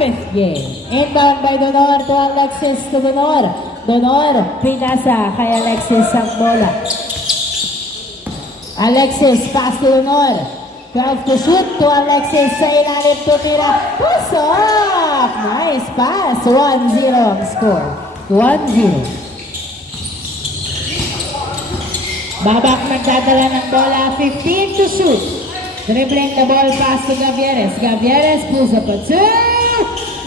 fifth game. Inbound by Donor to Alexis to Donor. Donor, pinasa kay Alexis ang bola. Alexis, pass to Donor. 12 to shoot to Alexis sa ilalim to tira. Pasok! Nice pass. 1-0 ang score. 1-0. Babak nagdadala ng bola. 15 to shoot. Dribbling the ball, pass to Gavieres. Gavieres pulls up a 2.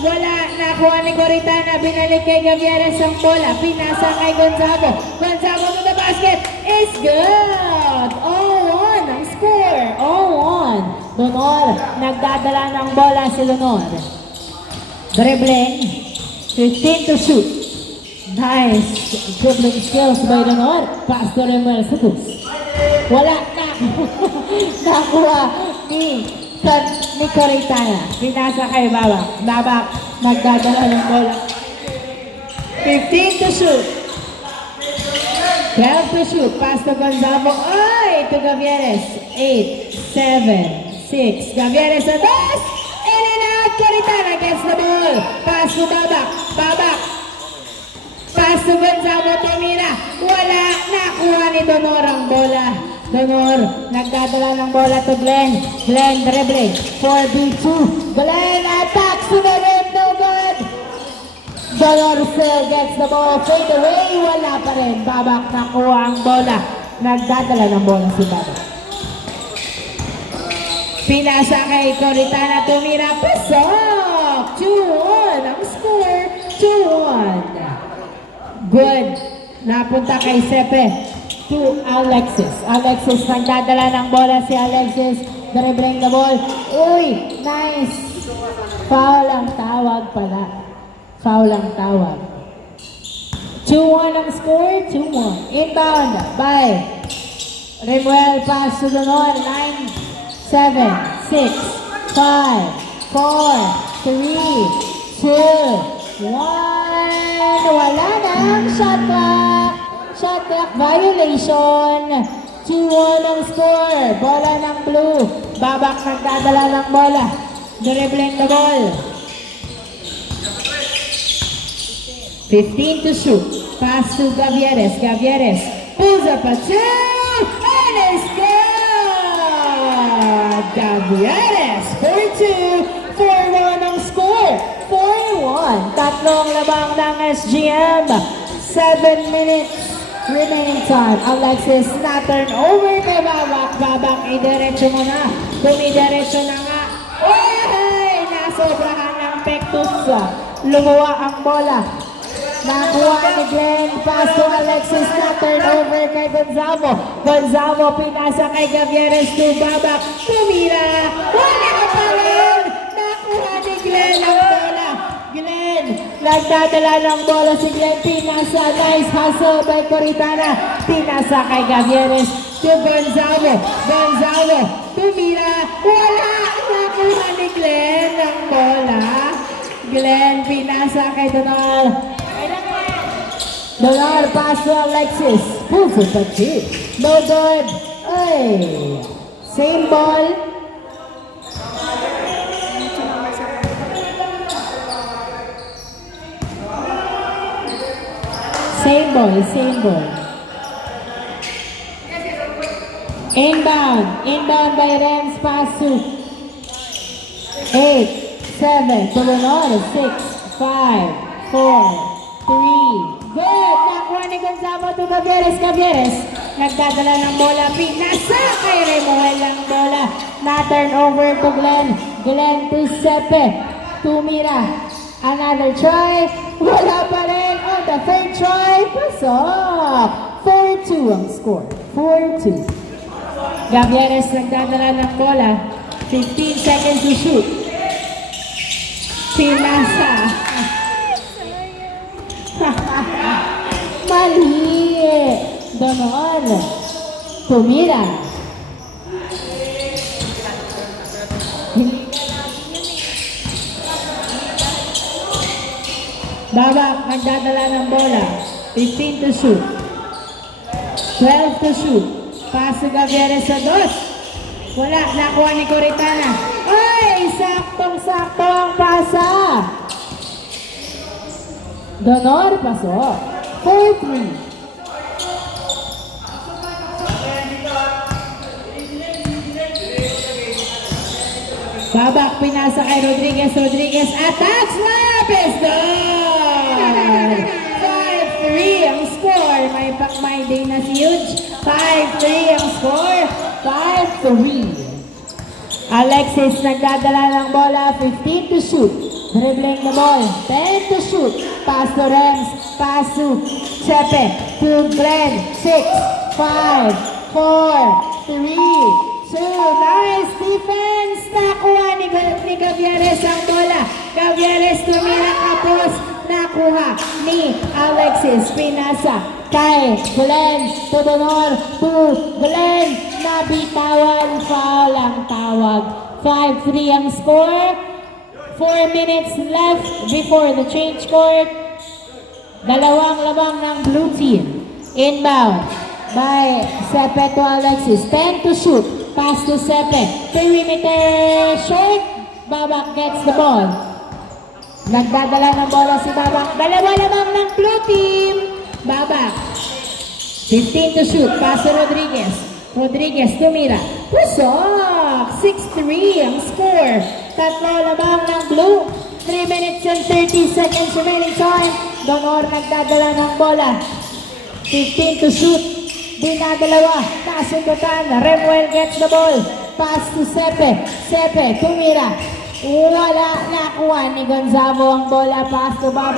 Wala, nakuha ni Coritana. Binalik kay Gavieres ang bola. Pinasa kay Gonzago. Gonzago to the basket. It's good! 0-1 ang score. 0-1. Donor, nagdadala ng bola si Donor. Dribbling. 15 to shoot. Nice dribbling skills by Donor. Pass to Remuel Satus. Wala na. Nakuha ni Coritana. Pinasa kay Babak. Babak, nagdadala ng bola. 15 to shoot. 12 to shoot. Pass to Gonzago. Ay! To Gavieres. 8, 7, 6. Gavieres sa dos. In and out. Coritana gets the ball. Pass to Babak. Babak. Pass to Gonzago. Tumira. Wala. Nakuha ni Donor ang bola. Donor, nagdadala ng bola to Glenn. Glenn dribbling. 4v2. Glenn attacks to the rim. No good. Donor still gets the ball. Fade away. Wala pa rin. Babak nakuha ang bola. Nagdadala ng bola si Babak. Pinasa kay Coritana. Tumira. Pasok. 2-1 ang score. 2-1. Good. Napunta kay Sepe. To Alexis. Alexis, nagdadala ng bola si Alexis. Dribbling the ball. Uy, nice. Foul ang tawag pala. Foul ang tawag. 2-1 ang score. 2-1. Inbound by Remuel. Pass to Donor. 9, 7, 6, 5, 4, 3, 2, 1. Wala nang shot clock. Shot clock violation. 2-1 ang score. Bola ng blue. Babak nagdadala ng bola. Dribbling the ball. 15 to shoot. Pass to Gavieres. Gavieres pulls up a 2. And it's good! Gavieres 4-2. 4-1 ang score. 4-1. Tatlong labang ng SGM. 7 minutes. Remaining time. Alexis na turn over kay Babak. Babak, idiretso mo na. Dumidiretso na nga. Uy! Nasobrahan ng pektus. Lumuwa ang bola. Nakuha ni Glenn. Pass to Alexis na turn over kay Gonzago. Gonzago pinasa kay Gavieres to Babak. Tumira. Wala ka pa rin. Nakuha ni Glenn ang bola. Glenn, nagdadala ng bola si Glenn. Pinasa, nice hustle by Coritana. Pinasa kay Gavieres to Gonzago. Gonzago, tumira. Wala! Nakuha ni Glenn ang bola. Glenn, pinasa kay Donor. Donor, pass to Alexis. Pulls it back to. No good. Ay! Same ball. Same ball, same ball. Inbound. Inbound by Rems. Pass to 8, 7. To Donor. 6, 5, 4, 3. Good. Nakuha ni Gonzago to Gavieres. Gavieres. Nagdadala ng bola. Pinasa kay Remuel ang bola. Na-turn over to Glenn. Glenn to Sepe. Tumira. Another try. Wala pa rin. On the third try. Pasok. 4-2 ang score. 4-2. Gavieres nagdadala ng bola. 15 seconds to shoot. Pinasa. Mali. Donon. Tumira. Babak, nagdadala ng bola. 15 to shoot. 12 to shoot. Pass to Gavieres sa dos. Wala, nakuha ni Coritana. Ay, saktong-sakto ang pasa. Donor, pasok. 4-3. Babak, pinasa kay Rodriguez. Rodriguez, attack, slap, is done! 5-3 ang score. May day na si Huge. 5-3 ang score. 5-3. Alexis nagdadala ng bola. 15 to shoot. Dribbling the ball. 10 to shoot. Pass to Rems. Pass to Chepe. To Glenn. 6, 5, 4, 3, 2. Nice defense. Nakuha ni Gavieres ang bola. Gavieres tumira kapos. Nakuha ni Alexis. Pinasa kay Glenn. To Donor. To Glenn. Nabitawan. Foul ang tawag. 5-3 ang score. 4 minutes left before the change court. Dalawang labang ng blue team. Inbound by Sepe to Alexis. 10 to shoot. Pass to Sepe. Perimeter short. Babak gets the ball. Nagdadala ng bola si Babak. Dalawa lamang ng blue team. Babak. 15 to shoot. Pass to Rodriguez. Rodriguez tumira. Pusok. 6-3 ang score. Tatlo lamang ng blue. 3 minutes and 30 seconds remaining time. Donor nagdadala ng bola. 15 to shoot. Dinadalawa. Nasundutan. Remuel gets the ball. Pass to Sepe. Sepe tumira. Wala. Nakuha ni Gonzalo ang bola. Pass to Bob.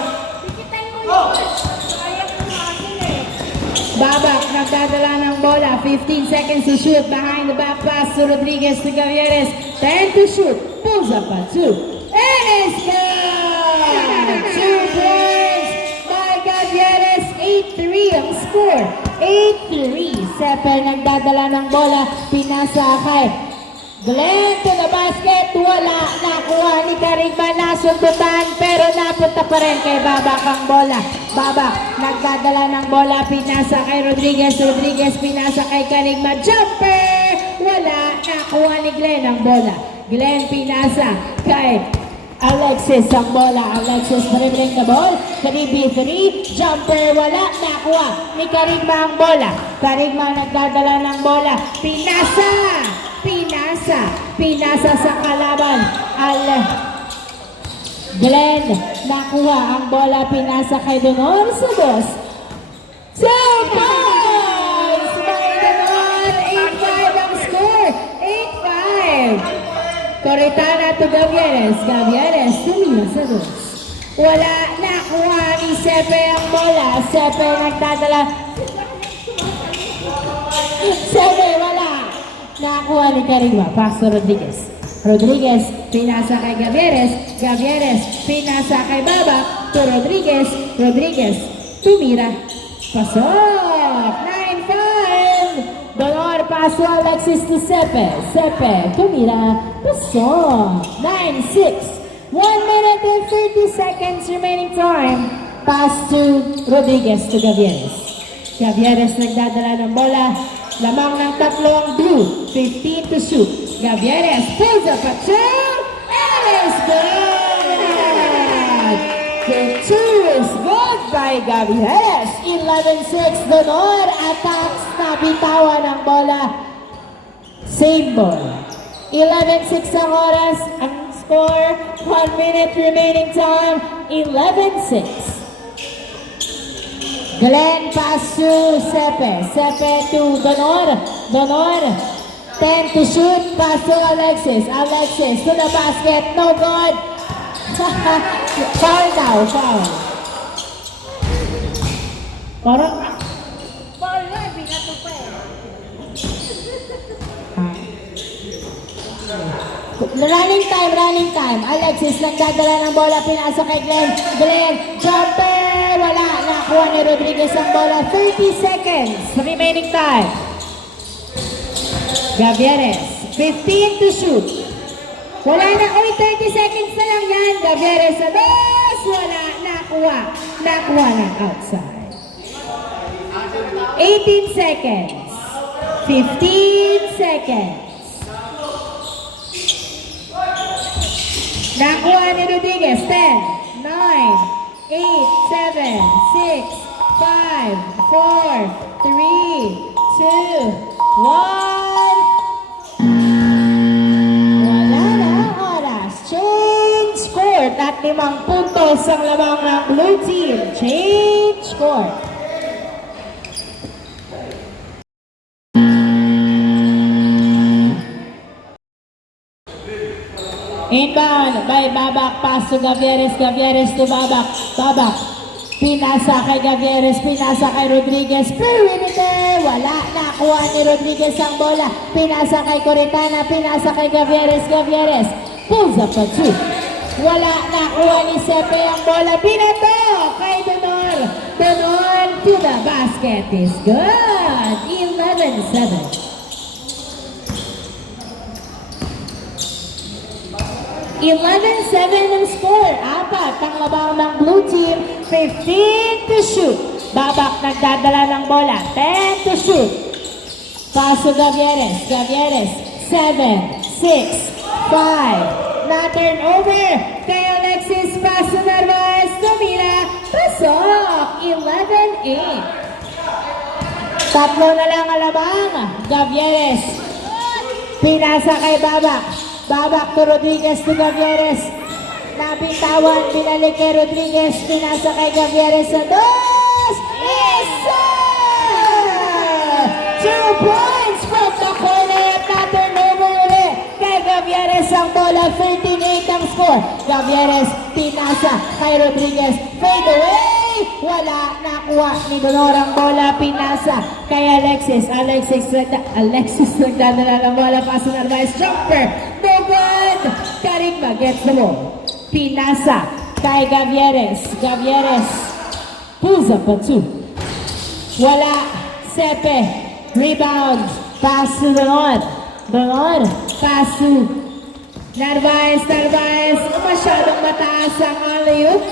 Babak nagdadala ng bola. 15 seconds to shoot. Behind the back pass to Rodriguez to Gavieres. 10 to shoot. Pulls up at 2. And it's good! 2 points by Gavieres. 8-3 ang score. 8-3. Sepe nagdadala ng bola. Pinasa kay Glenn to the basket. Wala. Nakuha ni Karigma. Nasundutan. Pero napunta pa rin kay Babak ang bola. Babak nagdadala ng bola. Pinasa kay Rodriguez. Rodriguez pinasa kay Karigma. Jumper! Wala. Nakuha ni Glenn ang bola. Glenn pinasa kay Alexis ang bola. Alexis dribbling the ball. Karibi 3. Jumper wala. Nakuha ni Karigma ang bola. Karigma nagdadala ng bola. Pinasa! Pinasa! Pinasa sa kalaban. Glenn nakuha ang bola. Pinasa kay Donor sa dos. 2 points! By Donor. 8-5 ang score. 8-5. Coretana to Gavieres. Gavieres tumira sa dos. Wala. Nakuha ni Sepe ang bola. Sepe nagdadala. Sepe wala. Nakuha ni Karigma. Pass to Rodriguez. Rodriguez pinasa kay Gavieres. Gavieres pinasa kay Baba to Rodriguez. Rodriguez tumira. Pasok. 9-5. Donor pass to Alexis to Sepe. Sepe tumira. Pasok. 9-6. 1 minute and 30 seconds remaining time. Pass to Rodriguez to Gavieres. Gavieres nagdadala ng bola. Lamang ng tatlo ang blue. 15 to shoot. Gavieres pulls up a 2. And it's good! The 2 is good by Gavieres. 11-6. Donor attacks. Nabitawan ang bola. Same ball. 11-6 ang oras. Ang score. 1 minute remaining time. 11-6. Glenn pass to Sepe. Sepe to Donor. Donor. 10 to shoot. Pass to Alexis. Alexis to the basket. No good. Foul now. Foul. Parang foul na. Binato pa eh. Running time. Alexis nagdadala ng bola. Pinasa kay Glenn. Glenn. Jumper. Wala. Nakuha ni Rodriguez ang bola. 30 seconds remaining time. Gavieres. 15 to shoot. Wala na. 30 seconds na lang yan. Gavieres sa dos. Wala. Nakuha. Nakuha ng outside. 18 seconds. 15 seconds. Nakuha ni Rodriguez. 10, 9, 7, 6, 5, 4, 3, 2, 1. Wala na ang oras. Change score. At 5 puntos ang lamang ng blue team. Change score. Inbound by Babak, pass to Gavieres, Gavieres to Babak, Babak, pinasa kay Gavieres, pinasa kay Rodriguez, perimeter, wala, nakuha ni Rodriguez ang bola, pinasa kay Coritana, pinasa kay Gavieres, Gavieres, pulls up a two, wala, nakuha ni Sepe ang bola, pinato kay Donor, Donor to the basket is good, 11-7. 11-7 ang score. Apat ang labang ng blue team. 15 to shoot. Babak nagdadala ng bola. 10 to shoot. Paso Gavieres. Gavieres. 7, 6, 5. Na turnover. Kay Alexis Paso Narvaez. Tumira. Pasok. 11-8. Tatlo na lang alabang. Gavieres. Pinasa kay Babak. Babak to Rodriguez to Gavieres. Nabitawan, binalik kay Rodriguez. Pinasa kay Gavieres sa dos. Isa! 2 points from the corner at na-turnover ulit. Kay Gavieres ang bola. 13-8 ang score. Gavieres, pinasa kay Rodriguez. Fade away! Wala, nakuha ni Donor ang bola, pinasa kay Alexis. Alexis nagdadala ng bola, paso Narvaez, jumper, no good! Karigma gets the ball. Pinasa kay Gavieres. Gavieres pulls up a two. Wala, Sepe, rebound, pass to Donor. Donor, pass to Narvaez. Narvaez, masyadong mataas ang alley-oop.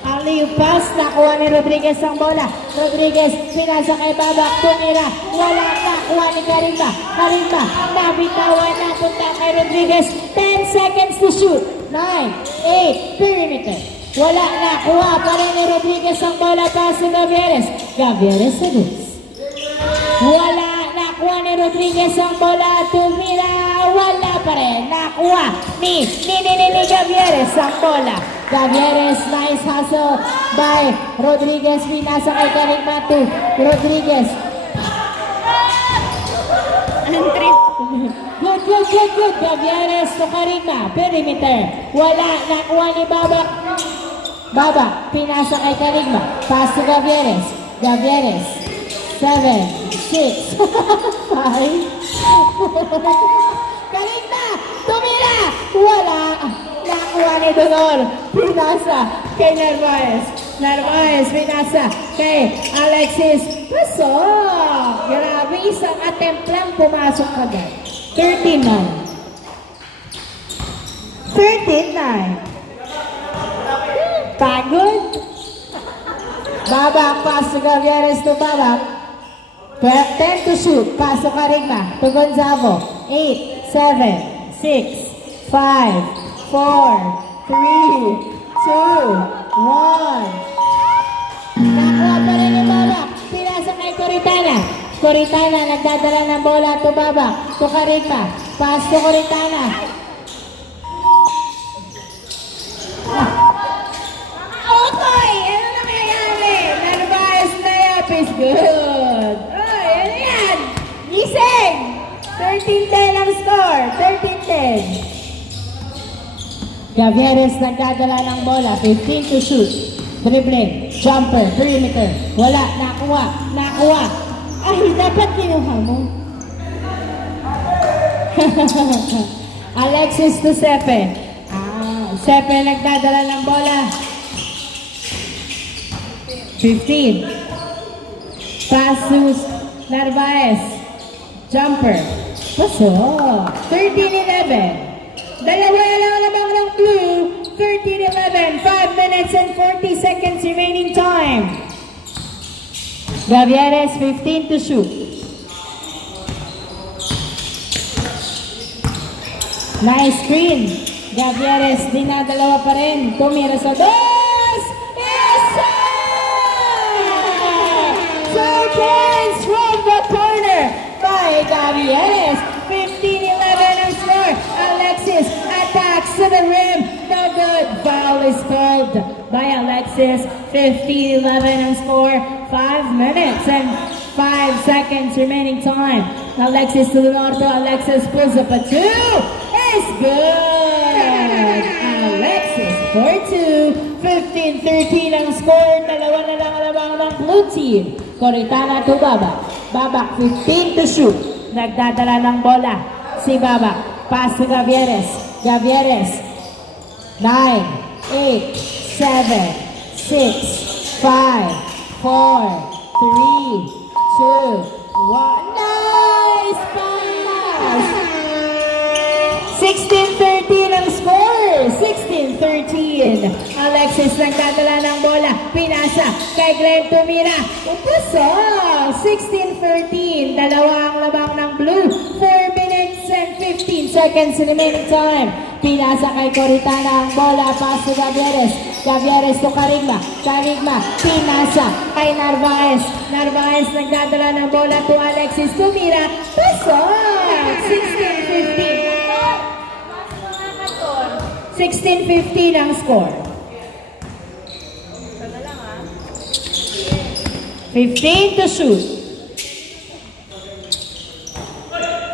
Alley-oop pass, nakuha ni Rodriguez ang bola. Rodriguez, pinasa kay Babak, tumira. Wala, nakuha ni Karigma. Karigma, nabitawan na punta kay Rodriguez. 10 seconds to shoot. 9, 8, perimeter. Wala, nakuha pa rin ni Rodriguez ang bola. Pass to Gavieres. Gavieres sa dos. Wala, nakuha ni Rodriguez ang bola. Tumira, wala pa rin. Nakuha ni Gavieres ang bola. Gavieres, nice hustle by Rodriguez. Pinasa kay Karigma to Rodriguez. Good. Gavieres to Karigma. Perimeter. Wala, nakuha ni Babak. Babak, pinasa kay Karigma. Pass to Gavieres. Gavieres. 7, 6, 5. Karigma, tumira. Wala. Nakuha ni Donor. Pinasa kay Narvaez. Narvaez, pinasa kay Alexis. Pasok! Grabe, isang attempt lang pumasok agad. 13-9. 13-9. Pagod. Babak, pass to Gavieres to Babak. 10 to shoot. Pass to Karigma. To Gonzalo. 8, 7, 6, 5, 4, 3, 2, 1. Nakuha pa rin yung Babak. Pinasa kay Coritana. Coritana nagdadala ng bola to Babak. To Karigma. Pass to Coritana. Okay! Ano nangyayari? Narvaez na up is good. Ay, ano yan? Gising! 13-10 ang score. 13-10. Gavieres nagdadala ng bola, 15 to shoot. Dribbling, jumper, perimeter. Wala, nakuha. Ay, dapat kinuha mo. Alexis to Sepe. Sepe nagdadala ng bola. 15. Pass to Narvaez. Jumper. Pasok. 13-11. Dalawa lang lamang ng blue. 13-11. 5 minutes and 40 seconds remaining time. Gavieres, 15 to shoot. Nice screen. Gavieres, dinadalawa pa rin. Tumira sa dos. Yes! Gavieres. 15-11 ang score. Alexis attacks to the rim. No good. Foul is called by Alexis. 15-11 ang score. 5 minutes and 5 seconds remaining time. Alexis to the north. Alexis pulls up a 2. It's good. Alexis for 2. 15-13 ang score. Dalawa na lang alamang ng blue team. Coritana to Babak. Babak 15 to shoot. Nagdadala ng bola si Babak. Pass to Gavieres. Gavieres. 9, 8, 7, 6, 5, 4, 3, 2, 1. Nice pass! 16-13 ang score. 16-13. Alexis nagdadala ng bola. Pinasa kay Glenn Tumira. Upuso. 16-14. Dalawa ang labang ng blue. 4 minutes and 15 seconds remaining time. Pinasa kay Coritana ang bola. Pass to Gavieres. Gavieres to Carigma. Carigma. Pinasa kay Narvaez. Narvaez nagdadala ng bola to Alexis Tumira. Puso. 16-15. 16-15 ang score. 15 to shoot.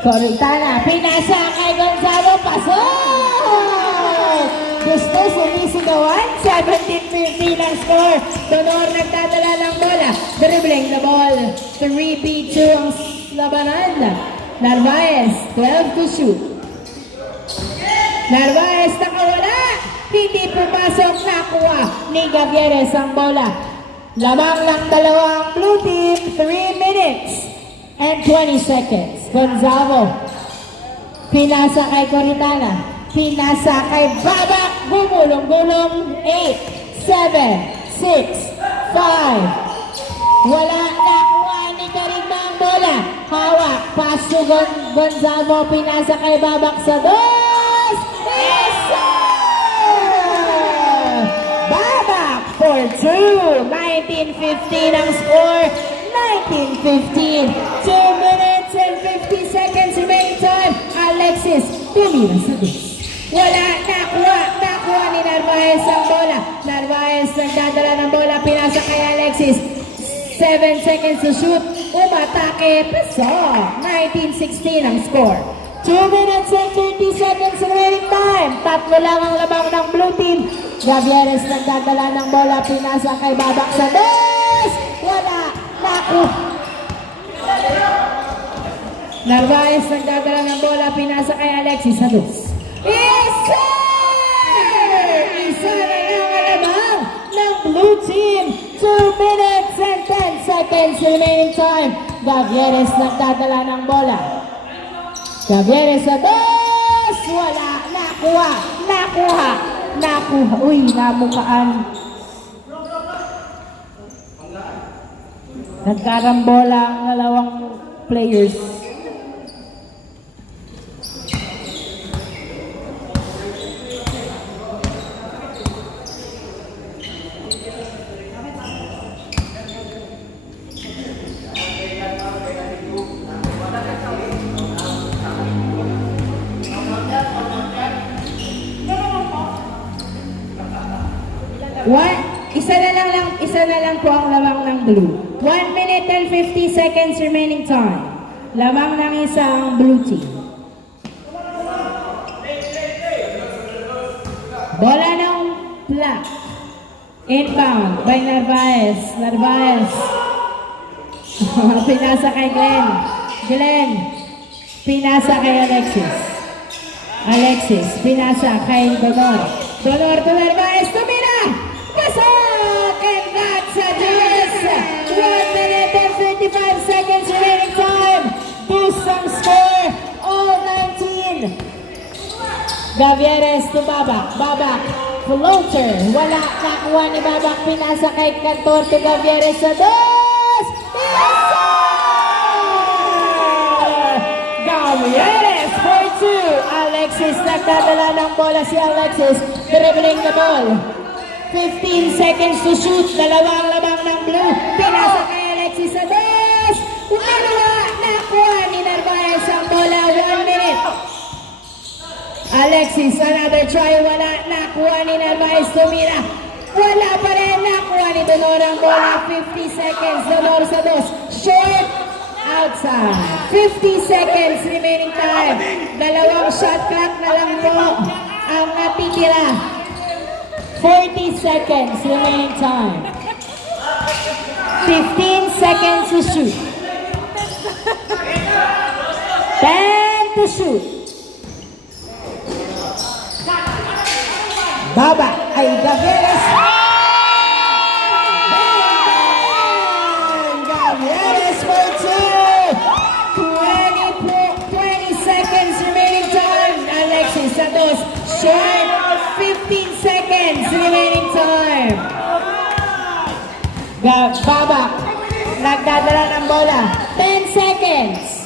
Coritana, pinasa kay Gonzalo, pasok! Gusto sumisigawan, 17-15 ang score. Donor nagdadala ng bola, dribbling the ball. 3-B2 ang labanan. Narvaez, 12 to shoot. Narvaez nakawala, hindi pumasok, nakuha ni Gavieres ang bola. Lamang lang dalawang blue team, 3 minutes and 20 seconds. Gonzalo, pinasa kay Coritana, pinasa kay Babak, gumulong-gulong, 8, 7, 6, 5. Wala, nakuha ni Carigma ang bola. Hawak, pass to Gonzalo, pinasa kay Babak sa dos. Babak for 2. 19-15 ang score. 19-15. 2 minutes and 50 seconds remaining time. Alexis, tumira sa dos. Wala, nakuha ni Narvaez ang bola. Narvaez nagdadala ng bola, pinasa kay Alexis. 7 seconds to shoot. Umatake, pasok. 19-16 ang score. 2 minutes and 30 seconds remaining time. Tatlo lang ang labang ng blue team. Gavieres nagdadala ng bola, pinasa kay Babak sa dos. Wala, Narvaez nagdadala ng bola, pinasa kay Alexis sa dos. Yes, sir! Isa na lang ang labang ng blue team. 2 minutes and 10 seconds remaining time. Gavieres nagdadala ng bola. Gavieres sa dos! Wala! Nakuha! Uy, namukaan. Nagkarambola ang dalawang players. Isa na lang po ang lamang ng blue. 1 minute and 50 seconds remaining time. Lamang ng isang blue team. Bola ng black. Inbound by Narvaez. Pinasa kay Glenn. Pinasa kay Alexis. Pinasa kay Donor to Narvaez. Tumira! Pasok! And that's a deuce! 1 minute and 55 seconds remaining time. Boost ang score. All 19. Gavieres to Babak. Floater. Wala. Nakuha ni Babak. Pinasa kay Cantor to Gavieres sa dos. Gavieres for 2. Alexis nagdadala ng bola si Alexis. Dribbling the ball. 15 seconds to shoot. Dalawang labang ng blue. Pinasa kay Alexis sa dos. Nakuha ni Narvaez. Alvarez ang bola, 1 minute. Alexis, another try, wala. Nakuha ni Narvaez, tumira. Wala pa rin, nakuha ni Donor ang bola, 50 seconds. Donor sa dos, short, outside. 50 seconds remaining time. Dalawang shot clock na lang po ang natitira. 40 seconds remaining time. 15 seconds to shoot. 10 to shoot. Baba ay Gaveres. Gaveres for 20 seconds remaining time. Alexis Santos, short. 15 seconds remaining time. Baba, nagdadala ng bola. 10 seconds.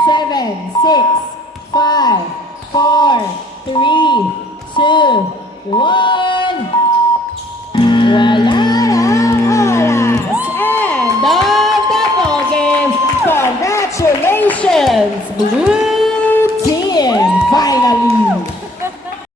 7, 6, 5, 4, 3, 2, 1. Wala ng oras. End of the ball game. Congratulations, Blue